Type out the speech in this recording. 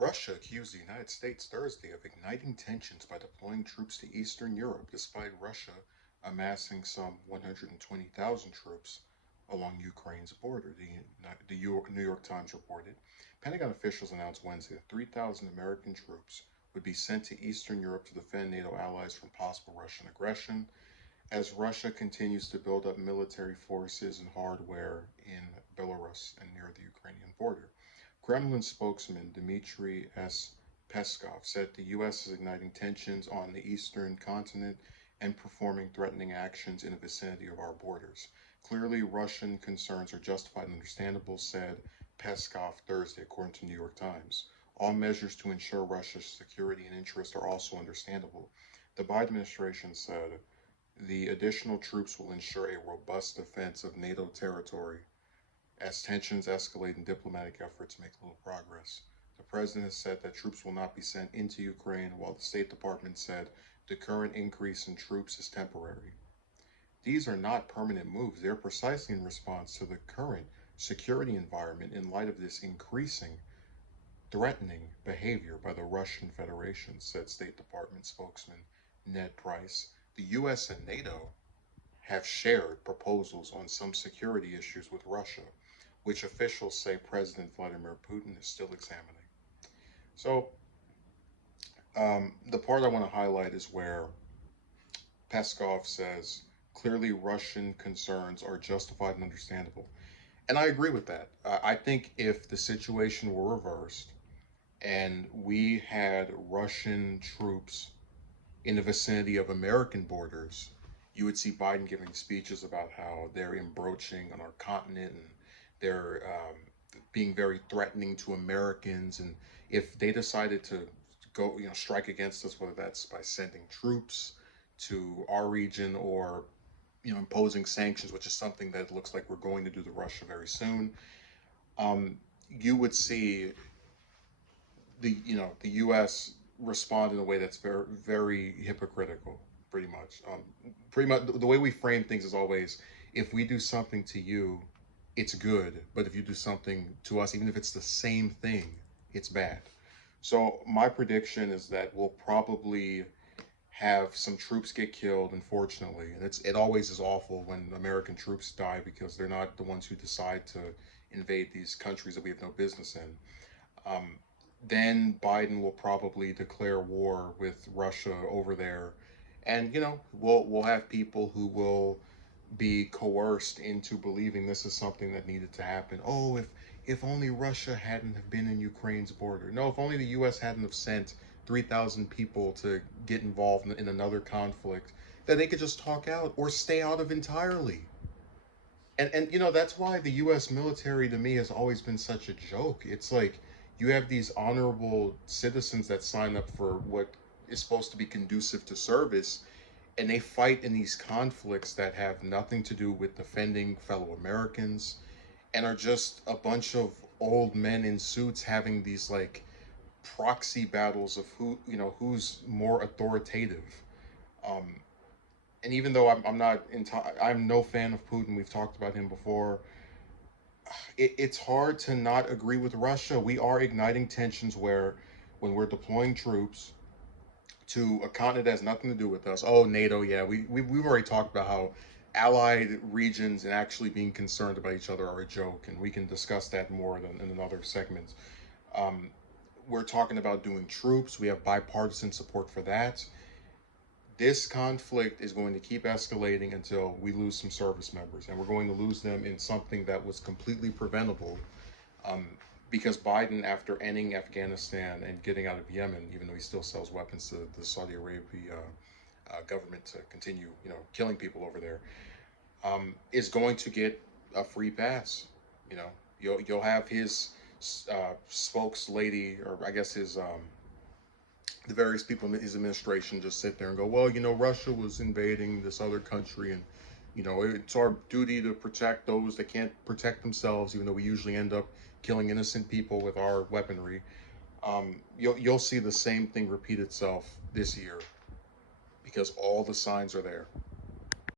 Russia accused the United States Thursday of igniting tensions by deploying troops to Eastern Europe, despite Russia amassing some 120,000 troops along Ukraine's border, the New York Times reported. Pentagon officials announced Wednesday that 3,000 American troops would be sent to Eastern Europe to defend NATO allies from possible Russian aggression, as Russia continues to build up military forces and hardware in Belarus and near the Ukrainian border. Kremlin spokesman Dmitry S. Peskov said the U.S. is igniting tensions on the eastern continent and performing threatening actions in the vicinity of our borders. Clearly, Russian concerns are justified and understandable, said Peskov Thursday, according to the New York Times. All measures to ensure Russia's security and interest are also understandable. The Biden administration said the additional troops will ensure a robust defense of NATO territory as tensions escalate and diplomatic efforts make little progress. The president has said that troops will not be sent into Ukraine, while the State Department said the current increase in troops is temporary. These are not permanent moves. They're precisely in response to the current security environment in light of this increasing threatening behavior by the Russian Federation, said State Department spokesman Ned Price. The US and NATO have shared proposals on some security issues with Russia, which officials say President Vladimir Putin is still examining. So, the part I want to highlight is where Peskov says clearly Russian concerns are justified and understandable. And I agree with that. I think if the situation were reversed and we had Russian troops in the vicinity of American borders, you would see Biden giving speeches about how they're encroaching on our continent and they're being very threatening to Americans. And if they decided to go, strike against us, whether that's by sending troops to our region or imposing sanctions, which is something that looks like we're going to do to Russia very soon, you would see the U.S. respond in a way that's very very hypocritical. Pretty much the way we frame things is always, if we do something to you, it's good, but if you do something to us, even if it's the same thing, it's bad. So my prediction is that we'll probably have some troops get killed, unfortunately, and it always is awful when American troops die because they're not the ones who decide to invade these countries that we have no business in. Um, then Biden will probably declare war with Russia over there, and we'll have people who will be coerced into believing this is something that needed to happen. Oh, if only Russia hadn't have been in Ukraine's border. No, if only the U.S. hadn't have sent 3,000 people to get involved in another conflict that they could just talk out or stay out of entirely. And that's why the US military to me has always been such a joke. It's like you have these honorable citizens that sign up for what is supposed to be conducive to service, and they fight in these conflicts that have nothing to do with defending fellow Americans and are just a bunch of old men in suits having these like proxy battles of who's more authoritative. Um, and even though I'm no fan of Putin. We've talked about him before. It's hard to not agree with Russia. We are igniting tensions where, when we're deploying troops to a continent that has nothing to do with us. Oh, NATO, yeah, we've already talked about how allied regions and actually being concerned about each other are a joke, and we can discuss that more than in another segment. Um, we're talking about doing troops. We have bipartisan support for that. This conflict is going to keep escalating until we lose some service members, and we're going to lose them in something that was completely preventable, um, because Biden, after ending Afghanistan and getting out of Yemen, even though he still sells weapons to the Saudi Arabia government to continue, killing people over there, is going to get a free pass. You know, you'll have his spokes lady, or I guess his the various people in his administration just sit there and go, well, Russia was invading this other country, and it's our duty to protect those that can't protect themselves, even though we usually end up killing innocent people with our weaponry. You'll see the same thing repeat itself this year because all the signs are there.